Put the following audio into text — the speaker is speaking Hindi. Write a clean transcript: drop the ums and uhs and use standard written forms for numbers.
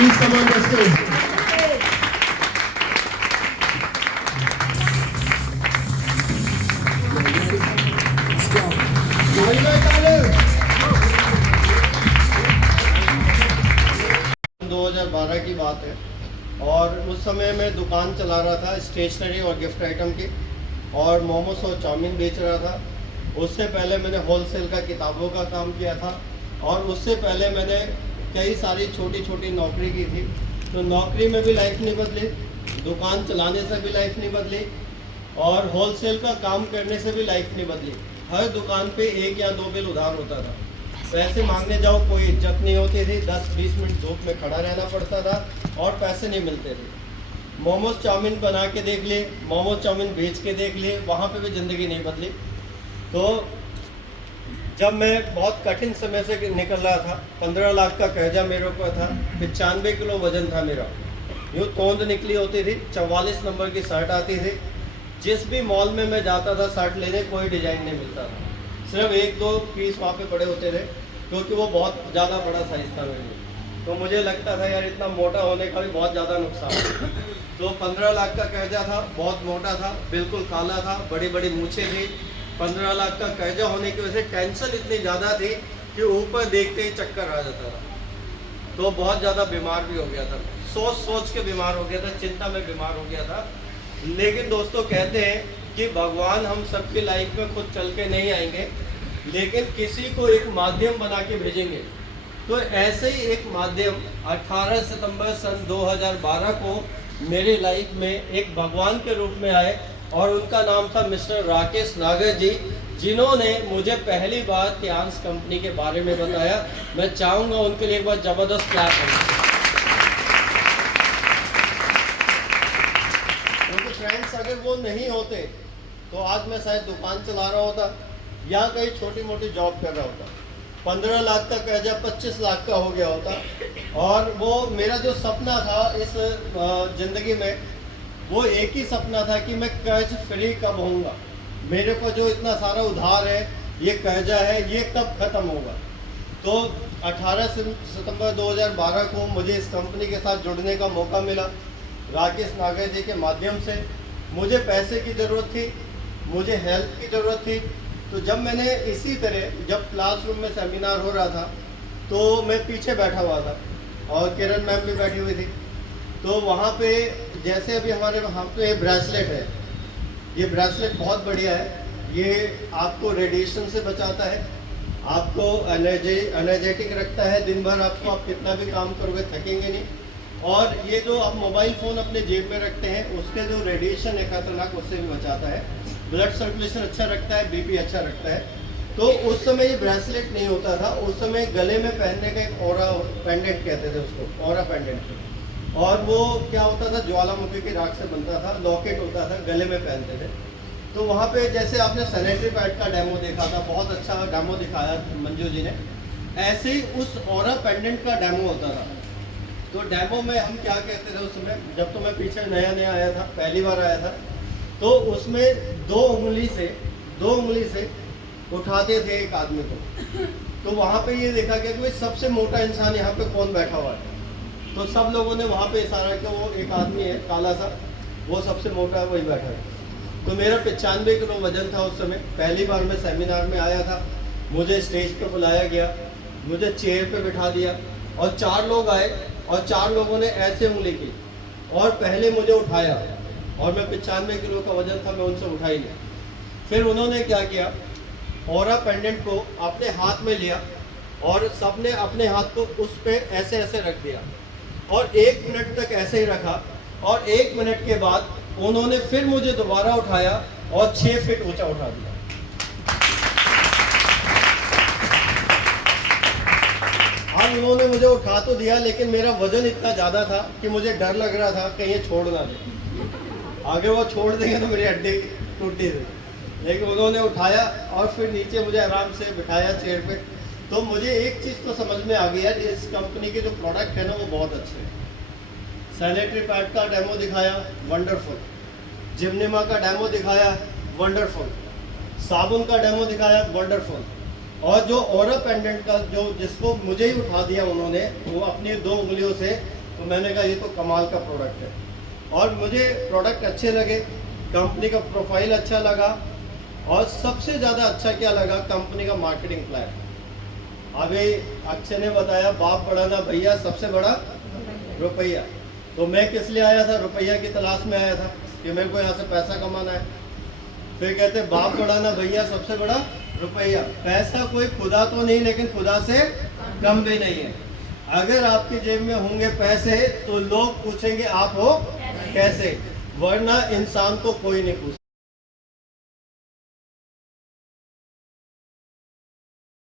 Please come on the stage. दो 2012 की बात है और उस समय मैं दुकान चला रहा था स्टेशनरी और गिफ्ट आइटम की, और मोमोस और चाउमीन बेच रहा था। उससे पहले मैंने होलसेल का किताबों का काम किया था, और उससे पहले मैंने कई सारी छोटी छोटी नौकरी की थी। तो नौकरी में भी लाइफ नहीं बदली, दुकान चलाने से भी लाइफ नहीं बदली, और होलसेल का काम करने से भी लाइफ नहीं बदली। हर दुकान पे 1 या 2 बिल उधार होता था। पैसे मांगने जाओ कोई इज्जत नहीं होती थी, 10-20 मिनट धूप में खड़ा रहना पड़ता था और पैसे नहीं मिलते थे। मोमोज चाउमीन बना के देख लिए, मोमोज चाउमीन बेच के देख लिए, वहाँ पे भी ज़िंदगी नहीं बदली। तो जब मैं बहुत कठिन समय से निकल रहा था, 15 लाख का कर्जा मेरे ऊपर था, 95 किलो वजन था मेरा, यूँ तोंद निकली होती थी, 44 नंबर की शर्ट आती थी। जिस भी मॉल में मैं जाता था शर्ट लेने, कोई डिज़ाइन नहीं मिलता था, सिर्फ 1-2 पीस वहाँ पे पड़े होते थे, क्योंकि वो बहुत ज़्यादा बड़ा साइज़ था मेरे लिए। तो मुझे लगता था यार इतना मोटा होने का भी बहुत ज़्यादा नुकसान है। तो 15 लाख का कर्जा था, बहुत मोटा था, बिल्कुल काला था, बड़ी बड़ी मूछें थी। 15 लाख का कर्जा होने की वजह से टेंशन इतनी ज़्यादा थी कि ऊपर देखते ही चक्कर आ जाता था। तो बहुत ज़्यादा बीमार भी हो गया था, सोच सोच के बीमार हो गया था, चिंता में बीमार हो गया था। लेकिन दोस्तों कहते हैं कि भगवान हम सबकी लाइफ में खुद चल के नहीं आएंगे, लेकिन किसी को एक माध्यम बना के भेजेंगे। तो ऐसे ही एक माध्यम 18 सितंबर सन 2012 को मेरी लाइफ में एक भगवान के रूप में आए, और उनका नाम था मिस्टर राकेश नागर जी, जिन्होंने मुझे पहली बार त्यांश कंपनी के बारे में बताया। मैं चाहूँगा उनके लिए एक बार ज़बरदस्त क्लैप करें। क्योंकि फ्रेंड्स अगर वो नहीं होते तो आज मैं शायद दुकान चला रहा होता या कहीं छोटी मोटी जॉब कर रहा होता। 15 लाख का कर्जा 25 लाख का हो गया होता, और वो मेरा जो सपना था इस ज़िंदगी में, वो एक ही सपना था कि मैं कर्ज फ्री कब होऊंगा। मेरे को जो इतना सारा उधार है, ये कर्जा है, ये कब ख़त्म होगा। तो 18 सितंबर 2012 को मुझे इस कंपनी के साथ जुड़ने का मौका मिला राकेश नागर जी के माध्यम से। मुझे पैसे की ज़रूरत थी, मुझे हेल्प की ज़रूरत थी। तो जब मैंने इसी तरह जब क्लासरूम में सेमिनार हो रहा था, तो मैं पीछे बैठा हुआ था और किरण मैम भी बैठी हुई थी। तो वहाँ पे जैसे अभी हमारे वहाँ पे ब्रेसलेट है, ये ब्रेसलेट बहुत बढ़िया है, ये आपको रेडिएशन से बचाता है, आपको एनर्जेटिक रखता है। दिन भर आपको आप कितना भी काम करोगे थकेंगे नहीं। और ये जो आप मोबाइल फ़ोन अपने जेब में रखते हैं, उसके जो रेडिएशन है खतरनाक, उससे भी बचाता है। ब्लड सर्कुलेशन अच्छा रखता है, बीपी अच्छा रखता है। तो उस समय ये ब्रेसलेट नहीं होता था, उस समय गले में पहनने का एक ऑरा पेंडेंट कहते थे उसको, ऑरा पेंडेंट। और वो क्या होता था, ज्वालामुखी की राख से बनता था, लॉकेट होता था, गले में पहनते थे। तो वहाँ पे जैसे आपने सैनिटरी पैड का डेमो देखा था, बहुत अच्छा डेमो दिखाया मंजू जी ने, ऐसे ही उस ऑरा पेंडेंट का डेमो होता था। तो डेमो में हम क्या कहते थे उस समय, जब तो मैं पीछे नया नया आया था, पहली बार आया था, तो उसमें 2 उंगली से उठाते थे एक आदमी को। तो वहाँ पे ये देखा गया कि भाई सबसे मोटा इंसान यहाँ पे कौन बैठा हुआ है। तो सब लोगों ने वहाँ पे इशारा किया, वो एक आदमी है काला सा, वो सबसे मोटा है, वही बैठा है। तो मेरा 95 किलो वजन था उस समय। पहली बार मैं सेमिनार में आया था, मुझे स्टेज पे बुलाया गया, मुझे चेयर पे बिठा दिया, और 4 लोग आए और 4 लोगों ने ऐसे उंगली की और पहले मुझे उठाया, और मैं 95 किलो का वजन था, मैं उनसे उठा ही लिया। फिर उन्होंने क्या किया, ऑरा पेंडेंट को अपने हाथ में लिया और सबने अपने हाथ को उस पे ऐसे ऐसे रख दिया, और 1 मिनट तक ऐसे ही रखा, और 1 मिनट के बाद उन्होंने फिर मुझे दोबारा उठाया और 6 फीट ऊंचा उठा दिया। अब उन्होंने मुझे उठा तो दिया, लेकिन मेरा वजन इतना ज़्यादा था कि मुझे डर लग रहा था कहीं ये छोड़ ना दे। आगे वो छोड़ देंगे तो मेरी हड्डी टूटी थी, लेकिन उन्होंने उठाया और फिर नीचे मुझे आराम से बिठाया चेयर पे। तो मुझे एक चीज़ तो समझ में आ गई यार, इस कंपनी के जो प्रोडक्ट है ना वो बहुत अच्छे हैं। सैनिटरी पैड का डेमो दिखाया, वंडरफुल। जिम्निमा का डेमो दिखाया, वंडरफुल। साबुन का डेमो दिखाया, वंडरफुल। और जो ऑरा पेंडेंट का जो जिसको मुझे ही उठा दिया उन्होंने, वो अपनी 2 उंगलियों से, तो मैंने कहा ये तो कमाल का प्रोडक्ट है, और मुझे प्रोडक्ट अच्छे लगे, कंपनी का प्रोफाइल अच्छा लगा, और सबसे ज़्यादा अच्छा क्या लगा, कंपनी का मार्केटिंग प्लान। अभी अक्षय ने बताया बाप बड़ा ना भैया, सबसे बड़ा रुपया। तो मैं किस लिए आया था, रुपया की तलाश में आया था कि मेरे को यहाँ से पैसा कमाना है। फिर कहते बाप बड़ा ना भैया, सबसे बड़ा रुपया। पैसा कोई खुदा तो नहीं, लेकिन खुदा से कम भी नहीं है। अगर आपकी जेब में होंगे पैसे तो लोग पूछेंगे आप हो कैसे, वरना इंसान को कोई नहीं पूछता।